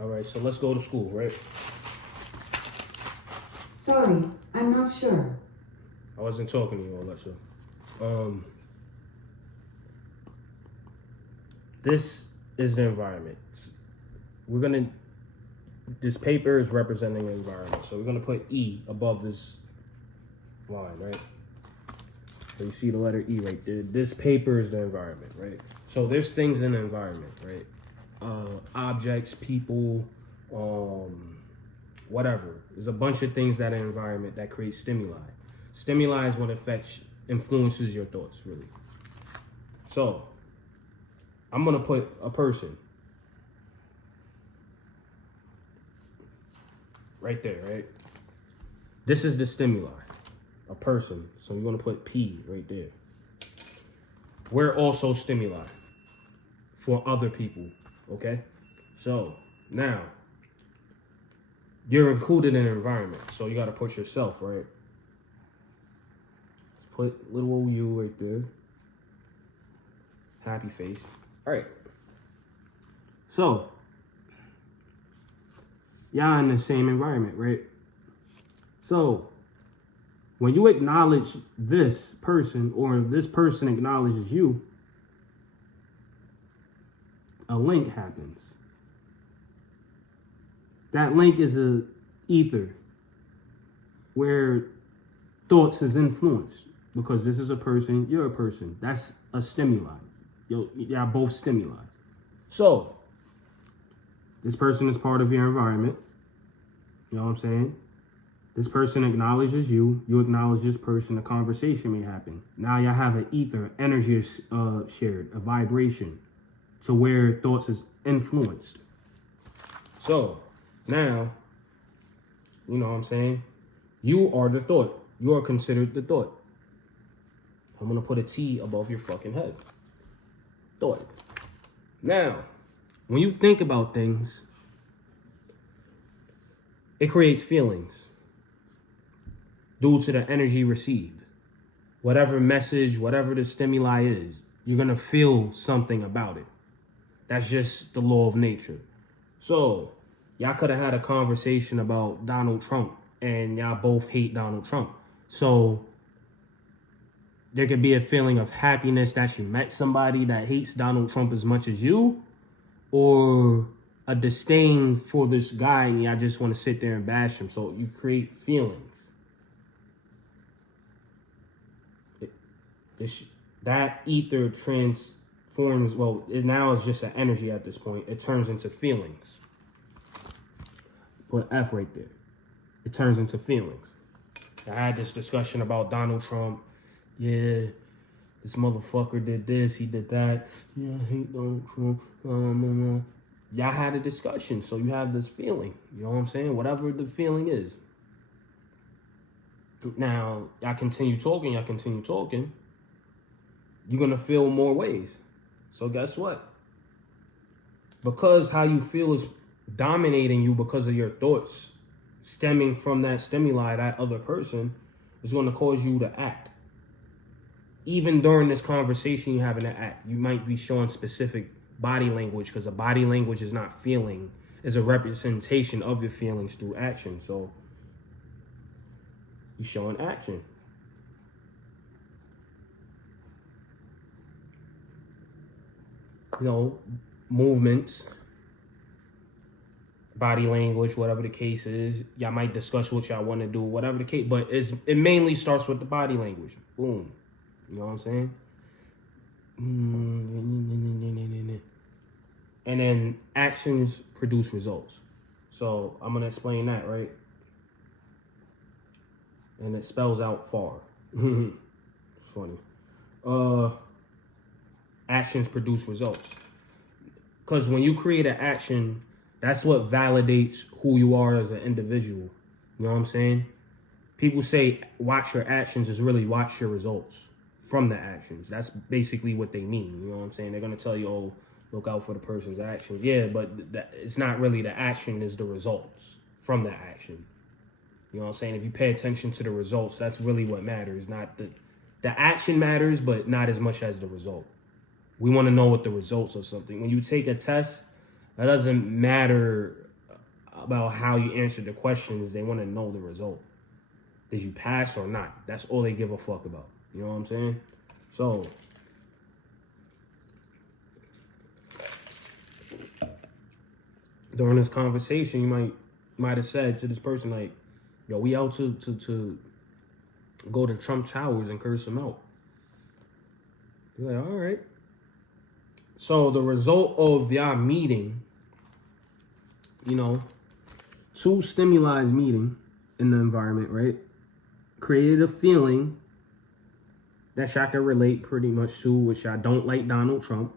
All right, so let's go to school, right? Sorry, I'm not sure. I wasn't talking to you, Alexa. This is the environment. This paper is representing the environment. So we're gonna put E above this line, right? So you see the letter E right there. This paper is the environment, right? So there's things in the environment, right? Objects, people, whatever. There's a bunch of things that are in the environment that create stimuli. Stimuli is what influences your thoughts, really. So I'm gonna put a person right there, right? This is the stimuli, a person. So you're gonna put P right there. We're also stimuli for other people, okay? So now you're included in an environment, so you gotta put yourself, right? Let's put little old you right there. Happy face. All right. So y'all in the same environment, right? So when you acknowledge this person or this person acknowledges you, a link happens. That link is a ether where thoughts is influenced because this is a person, you're a person. That's a stimuli. Y'all both stimuli. So this person is part of your environment. You know what I'm saying? This person acknowledges you. You acknowledge this person. A conversation may happen. Now y'all have an ether, energy is shared, a vibration to where thoughts is influenced. So now, you know what I'm saying? You are the thought. You are considered the thought. I'm going to put a T above your fucking head. Thought. Now, when you think about things, it creates feelings due to the energy received. Whatever message, whatever the stimuli is, you're going to feel something about it. That's just the law of nature. So, y'all could have had a conversation about Donald Trump, and y'all both hate Donald Trump. So, there could be a feeling of happiness that you met somebody that hates Donald Trump as much as you, or a disdain for this guy and y'all just want to sit there and bash him. So you create feelings. That ether transforms, well, now it's just an energy at this point. It turns into feelings. Put F right there. It turns into feelings. I had this discussion about Donald Trump. Yeah, this motherfucker did this, he did that. Yeah, I hate Donald Trump. Y'all had a discussion, so you have this feeling. You know what I'm saying? Whatever the feeling is. Now, y'all continue talking. You're going to feel more ways. So guess what? Because how you feel is dominating you because of your thoughts stemming from that stimuli, that other person, is going to cause you to act. Even during this conversation you're having to act, you might be showing specific body language because a body language is not feeling, is a representation of your feelings through action. So you're showing action. You know, movements, body language, whatever the case is. Y'all might discuss what y'all want to do, whatever the case, but it mainly starts with the body language. Boom. You know what I'm saying? And then actions produce results. So I'm going to explain that, right? And it spells out far. It's funny. Actions produce results. Because when you create an action, that's what validates who you are as an individual. You know what I'm saying? People say watch your actions is really watch your results from the actions. That's basically what they mean. You know what I'm saying? They're going to tell you, oh, look out for the person's actions. Yeah, but it's not really the action, it's the results from the action. You know what I'm saying? If you pay attention to the results, that's really what matters. Not the action matters, but not as much as the result. We want to know what the results of something. When you take a test, that doesn't matter about how you answered the questions. They want to know the result. Did you pass or not? That's all they give a fuck about. You know what I'm saying? So during this conversation, you might have said to this person like, "Yo, we out to go to Trump Towers and curse him out." You're like, all right. So the result of y'all meeting, you know, two stimuli meeting in the environment, right? Created a feeling that y'all can relate pretty much to, which y'all don't like Donald Trump.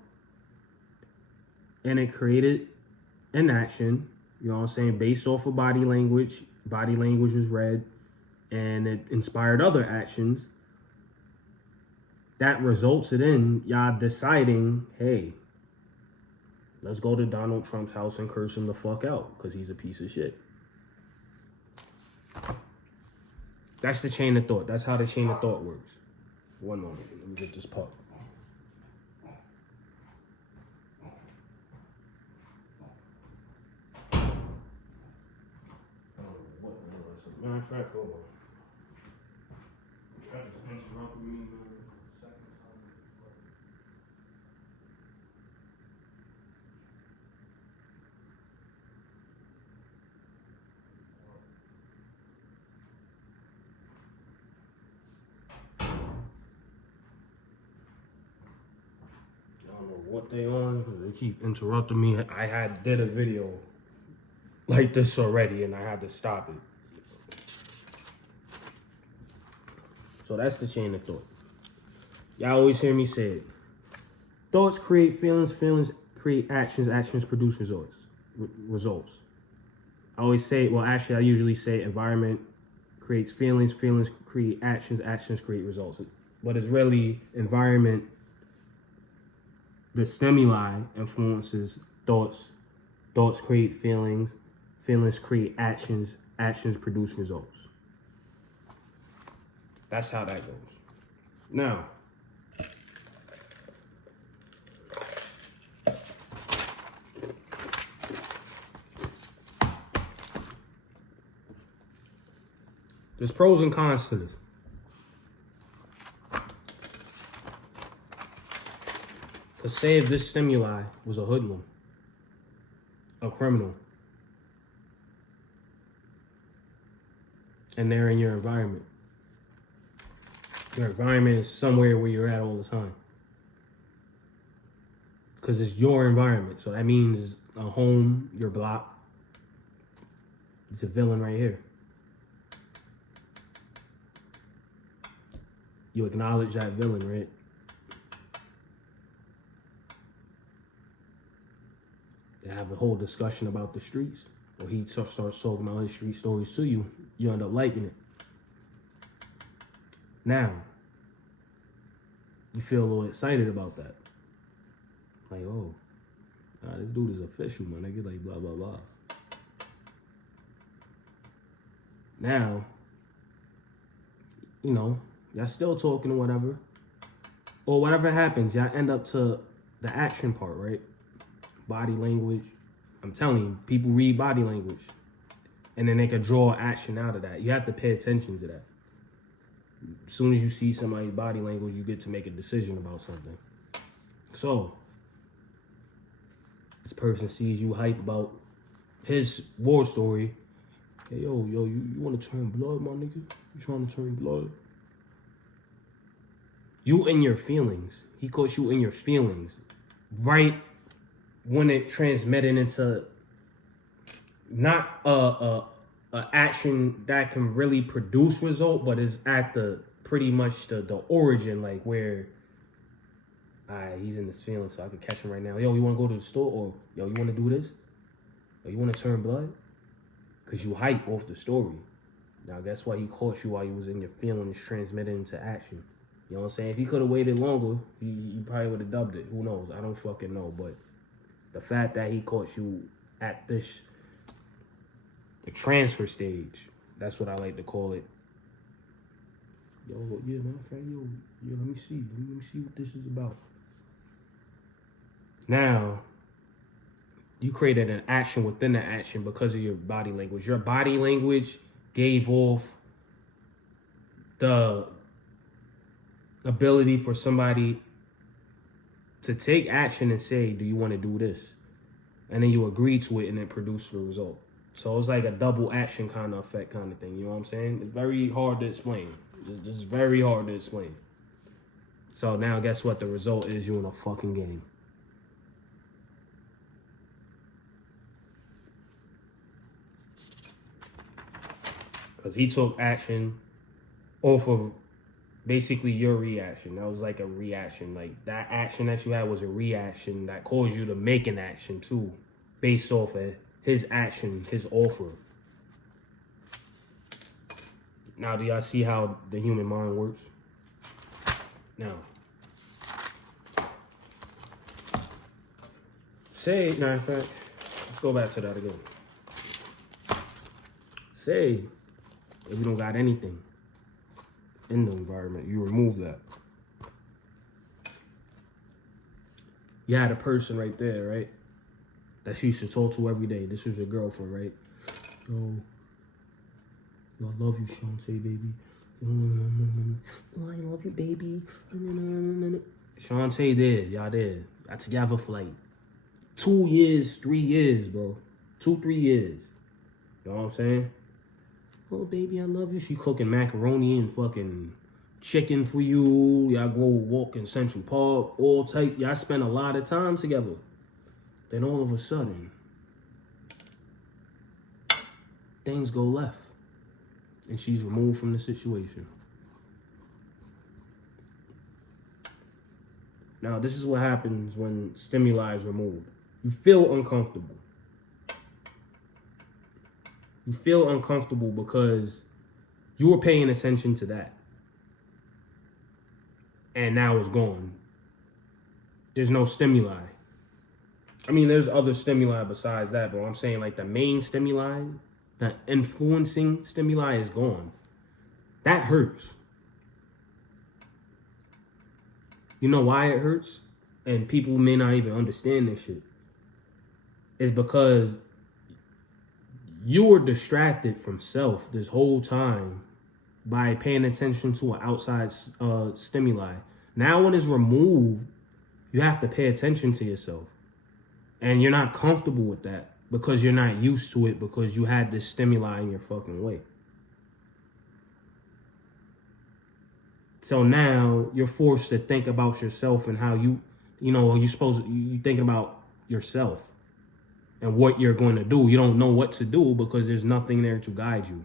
And it created an action, you know what I'm saying, based off of body language. Body language was read, and it inspired other actions that resulted in y'all deciding, hey, let's go to Donald Trump's house and curse him the fuck out because he's a piece of shit. That's the chain of thought. That's how the chain of thought works. One moment. Let me get this pup. Matter of fact, hold on. I just interrupted me. I don't know what they on. They keep interrupting me. I did a video like this already, and I had to stop it. So that's the chain of thought. Y'all always hear me say it. Thoughts create feelings, feelings create actions, actions produce results. I always say, well, actually, I usually say environment creates feelings, feelings create actions, actions create results. But it's really environment, the stimuli influences thoughts, thoughts create feelings, feelings create actions, actions produce results. That's how that goes. Now, there's pros and cons to this. To say if this stimuli was a hoodlum, a criminal, and they're in your environment. Your environment is somewhere where you're at all the time. Because it's your environment. So that means a home, your block. It's a villain right here. You acknowledge that villain, right? They have a whole discussion about the streets. Or he starts talking about his street stories to you. You end up liking it. Now, you feel a little excited about that. Like, oh, nah, this dude is official, man. Nigga, like, blah, blah, blah. Now, you know, y'all still talking or whatever. Or whatever happens, y'all end up to the action part, right? Body language. I'm telling you, people read body language. And then they can draw action out of that. You have to pay attention to that. As soon as you see somebody's body language, you get to make a decision about something. So, this person sees you hype about his war story. Hey, yo, you want to turn blood, my nigga? You trying to turn blood? You in your feelings. He caught you in your feelings. Right when it transmitted into not a action that can really produce result, but is at the pretty much the origin, like where he's in his feelings, so I can catch him right now. Yo, you want to go to the store? Or yo, you want to do this? Or you want to turn blood? Because you hype off the story. Now that's why he caught you while you was in your feelings, transmitted into action. You know what I'm saying? If he could have waited longer, he probably would have dubbed it. Who knows? I don't fucking know. But the fact that he caught you at the transfer stage, that's what I like to call it. Yo, yeah, man, let me see what this is about. Now, you created an action within the action because of your body language. Your body language gave off the ability for somebody to take action and say, do you want to do this? And then you agree to it and it produce the result. So it's like a double action kind of effect kind of thing. You know what I'm saying? It's very hard to explain. This is very hard to explain. So now guess what? The result is you in a fucking game. Because he took action off of basically your reaction. That was like a reaction. Like that action that you had was a reaction that caused you to make an action too, based off of his action, his offer. Now, do y'all see how the human mind works? Now, say, matter of fact, let's go back to that again. Say, if you don't got anything in the environment, you remove that. You had a person right there, right? That she used to talk to every day. This was your girlfriend, right? Yo, I love you, Shantae, baby. Oh, I love you, baby. Shantae did, y'all did. Got together for like 2 years, 3 years, bro. 2-3 years. You know what I'm saying? Oh, baby, I love you. She cooking macaroni and fucking chicken for you. Y'all go walk in Central Park, all tight. Y'all spend a lot of time together. Then all of a sudden, things go left. And she's removed from the situation. Now, this is what happens when stimuli is removed. You feel uncomfortable. You feel uncomfortable because you were paying attention to that. And now it's gone. There's no stimuli. I mean, there's other stimuli besides that, but I'm saying like the main stimuli, the influencing stimuli is gone. That hurts. You know why it hurts? And people may not even understand this shit. It's because you were distracted from self this whole time by paying attention to an outside stimuli. Now when it's removed, you have to pay attention to yourself. And you're not comfortable with that because you're not used to it because you had this stimuli in your fucking way. So now you're forced to think about yourself and how you thinking about yourself and what you're going to do. You don't know what to do because there's nothing there to guide you.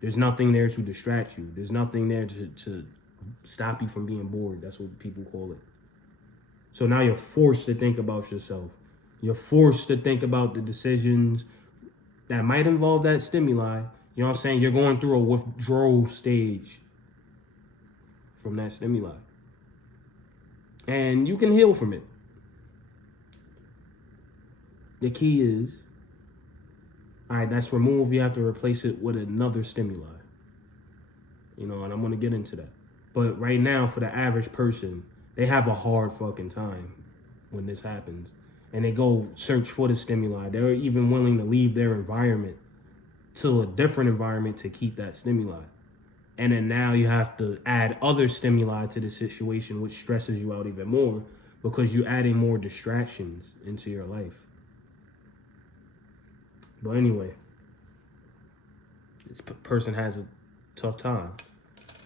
There's nothing there to distract you. There's nothing there to stop you from being bored. That's what people call it. So now you're forced to think about yourself. You're forced to think about the decisions that might involve that stimuli. You know what I'm saying? You're going through a withdrawal stage from that stimuli. And you can heal from it. The key is, all right, that's removed. You have to replace it with another stimuli. You know, and I'm going to get into that. But right now, for the average person, they have a hard fucking time when this happens. And they go search for the stimuli. They're even willing to leave their environment to a different environment to keep that stimuli. And then now you have to add other stimuli to the situation, which stresses you out even more because you're adding more distractions into your life. But anyway, this person has a tough time.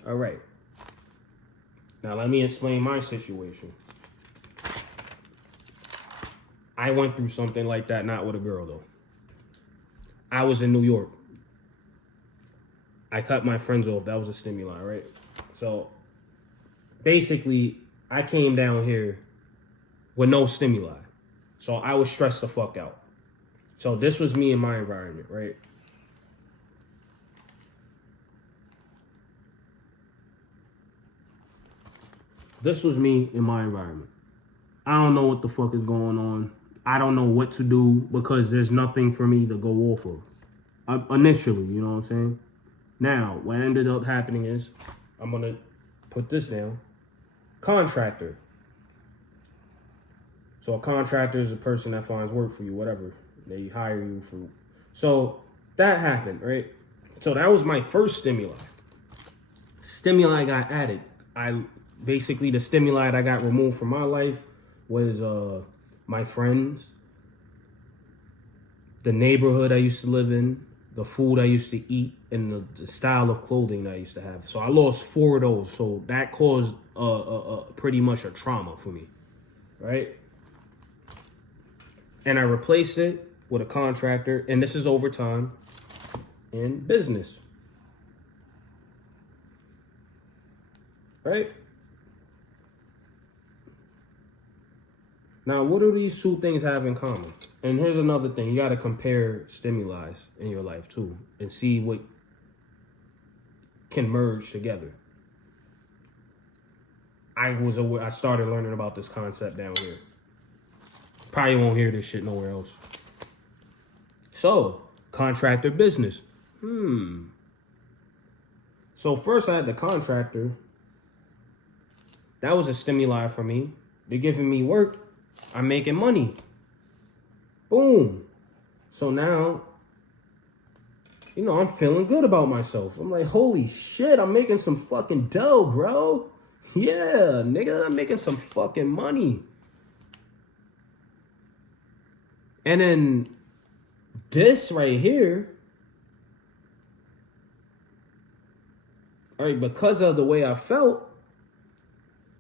All right. Now let me explain my situation. I went through something like that, not with a girl though. I was in New York. I cut my friends off. That was a stimuli, right? So basically, I came down here with no stimuli. So I was stressed the fuck out. So this was me in my environment, right? This was me in my environment. I don't know what the fuck is going on. I don't know what to do because there's nothing for me to go off of. Initially, you know what I'm saying? Now, what ended up happening is, I'm going to put this down. Contractor. So a contractor is a person that finds work for you, whatever. They hire you for. So that happened, right? So that was my first stimuli. Stimuli got added. Basically the stimuli that I got removed from my life was my friends, the neighborhood I used to live in, the food I used to eat, and the style of clothing that I used to have. So I lost 4 of those. So that caused pretty much a trauma for me, right? And I replaced it with a contractor, and this is over time in business, right? Now, what do these two things have in common? And here's another thing. You got to compare stimuli in your life, too, and see what can merge together. I started learning about this concept down here. Probably won't hear this shit nowhere else. So, contractor business. So first I had the contractor. That was a stimuli for me. They're giving me work. I'm making money. Boom. So now, I'm feeling good about myself. I'm like, holy shit, I'm making some fucking dough, bro. Yeah, nigga, I'm making some fucking money. And then this right here, all right, because of the way I felt,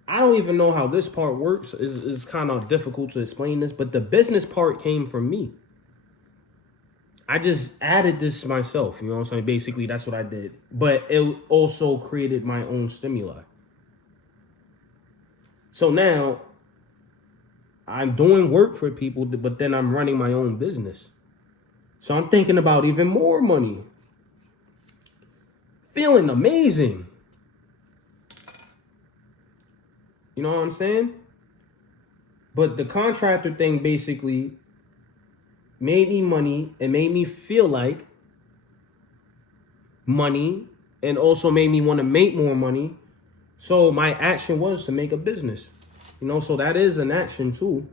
I don't even know how this part works. It's kind of difficult to explain this, but the business part came from me. I just added this myself, you know what I'm saying? Basically, that's what I did. But it also created my own stimuli. So now, I'm doing work for people, but then I'm running my own business. So I'm thinking about even more money. Feeling amazing. You know what I'm saying? But the contractor thing basically made me money and made me feel like money and also made me want to make more money. So my action was to make a business. So that is an action too.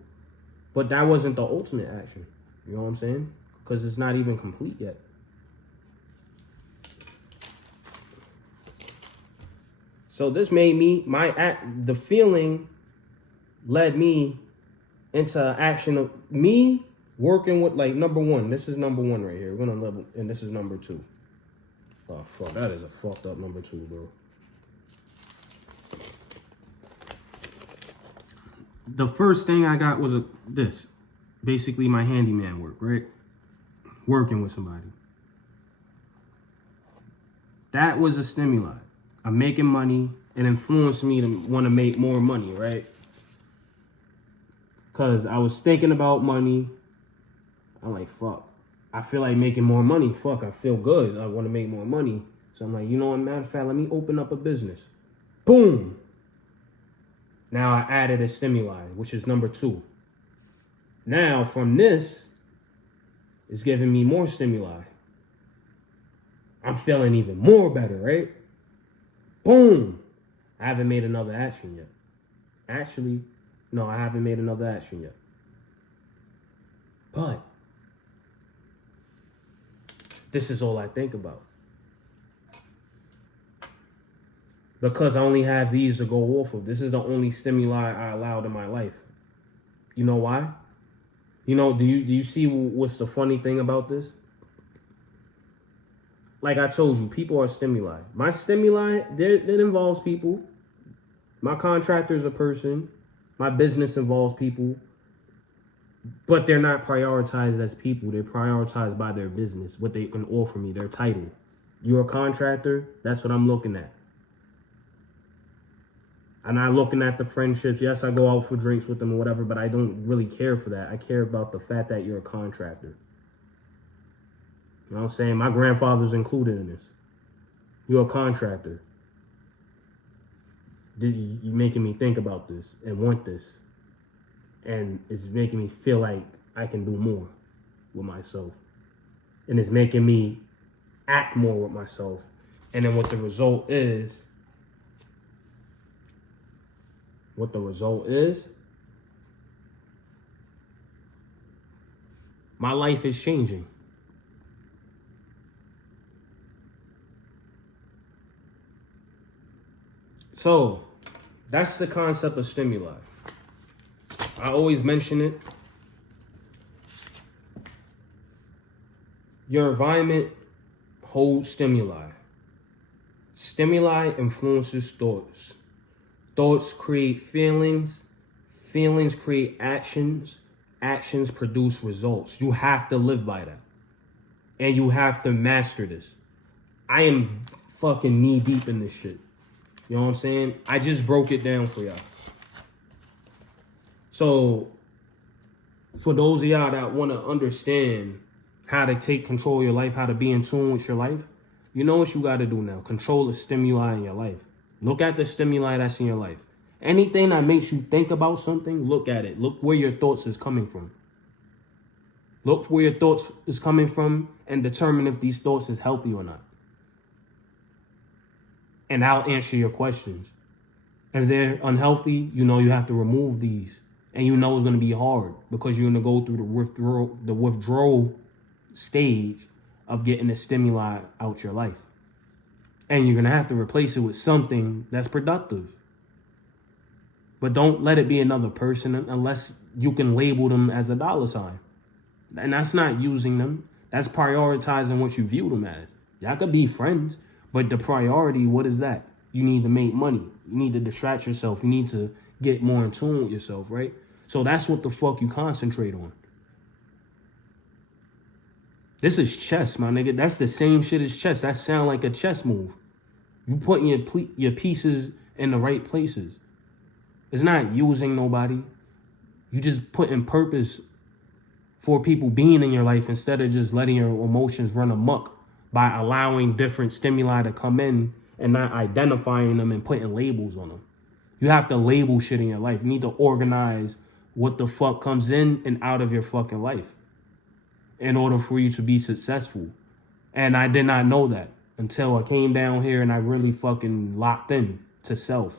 But that wasn't the ultimate action. You know what I'm saying? Because it's not even complete yet. So this made me, the feeling led me into action of me working with, like, number one. This is number one right here. We're going to level, and this is number two. Oh, fuck. That is a fucked up number two, bro. The first thing I got was this. Basically my handyman work, right? Working with somebody. That was a stimuli. I'm making money. It influenced me to want to make more money, right? Because I was thinking about money. I'm like, fuck. I feel like making more money. Fuck, I feel good. I want to make more money. So I'm like, you know what, matter of fact, let me open up a business. Boom. Now I added a stimuli, which is number two. Now from this, it's giving me more stimuli. I'm feeling even more better, right? Boom. I haven't made another action yet. Actually, no, I haven't made another action yet. But this is all I think about. Because I only have these to go off of. This is the only stimuli I allowed in my life. You know why? Do you see what's the funny thing about this? Like I told you, people are stimuli. My stimuli, that involves people. My contractor is a person. My business involves people. But they're not prioritized as people. They're prioritized by their business, what they can offer me, their title. You're a contractor, that's what I'm looking at. I'm not looking at the friendships. Yes, I go out for drinks with them or whatever, but I don't really care for that. I care about the fact that you're a contractor. You know what I'm saying? My grandfather's included in this. You're a contractor. You're making me think about this and want this. And it's making me feel like I can do more with myself. And it's making me act more with myself. And then what the result is, My life is changing. So, that's the concept of stimuli. I always mention it. Your environment holds stimuli. Stimuli influences thoughts. Thoughts create feelings. Feelings create actions. Actions produce results. You have to live by that. And you have to master this. I am fucking knee deep in this shit. You know what I'm saying? I just broke it down for y'all. So, for those of y'all that want to understand how to take control of your life, how to be in tune with your life, you know what you got to do now. Control the stimuli in your life. Look at the stimuli that's in your life. Anything that makes you think about something, look at it. Look where your thoughts is coming from. Look where your thoughts is coming from and determine if these thoughts is healthy or not. And I'll answer your questions. If they're unhealthy, you know you have to remove these. And you know it's going to be hard because you're going to go through the withdrawal stage of getting the stimuli out your life. And you're going to have to replace it with something that's productive. But don't let it be another person unless you can label them as a dollar sign. And that's not using them. That's prioritizing what you view them as. Y'all could be friends, but the priority, what is that? You need to make money. You need to distract yourself. You need to get more in tune with yourself, right? So that's what the fuck you concentrate on. This is chess, my nigga. That's the same shit as chess. That sound like a chess move. You putting your pieces in the right places. It's not using nobody. You just put in purpose for people being in your life instead of just letting your emotions run amok by allowing different stimuli to come in and not identifying them and putting labels on them. You have to label shit in your life. You need to organize what the fuck comes in and out of your fucking life in order for you to be successful. And I did not know that until I came down here and I really fucking locked in to self.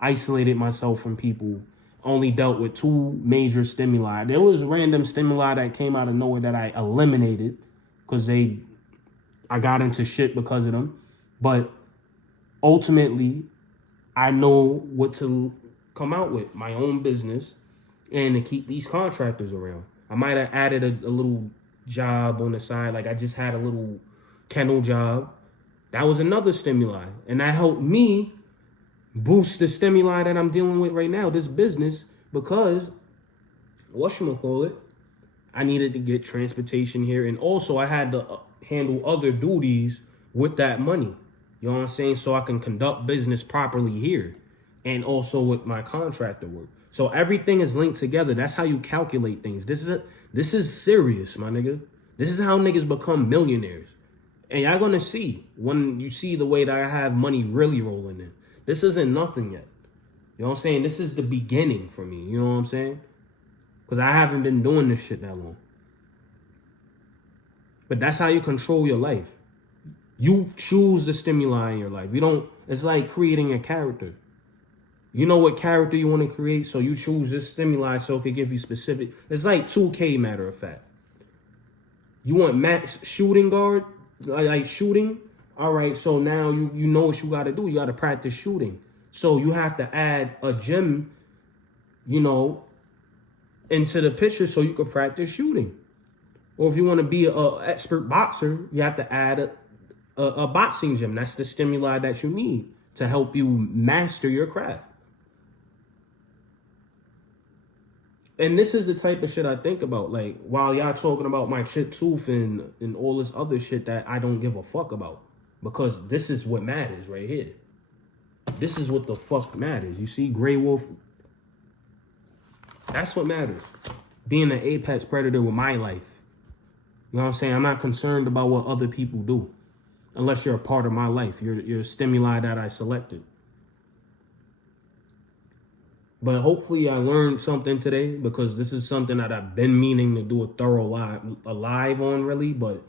Isolated myself from people. Only dealt with two major stimuli. There was random stimuli that came out of nowhere that I eliminated because I got into shit because of them. But ultimately, I know what to come out with. My own business and to keep these contractors around. I might have added a little job on the side. Like I just had a little kennel job. That was another stimuli. And that helped me boost the stimuli that I'm dealing with right now, this business, because whatchamacallit, I needed to get transportation here. And also I had to handle other duties with that money. You know what I'm saying? So I can conduct business properly here and also with my contractor work. So everything is linked together. That's how you calculate things. This is serious, my nigga. This is how niggas become millionaires. And y'all gonna see when you see the way that I have money really rolling in. This isn't nothing yet. You know what I'm saying? This is the beginning for me. You know what I'm saying? Because I haven't been doing this shit that long. But that's how you control your life. You choose the stimuli in your life. It's like creating a character. You know what character you want to create, so you choose this stimuli so it could give you specific. It's like 2K, matter of fact. You want max shooting guard, like shooting. All right, so now you know what you got to do. You got to practice shooting. So you have to add a gym, into the picture so you can practice shooting. Or if you want to be an expert boxer, you have to add a boxing gym. That's the stimuli that you need to help you master your craft. And this is the type of shit I think about. Like, while y'all talking about my chipped tooth and all this other shit that I don't give a fuck about. Because this is what matters right here. This is what the fuck matters. You see, Grey Wolf? That's what matters. Being an apex predator with my life. You know what I'm saying? I'm not concerned about what other people do. Unless you're a part of my life. You're a stimuli that I selected. But hopefully I learned something today, because this is something that I've been meaning to do a thorough live on, really. But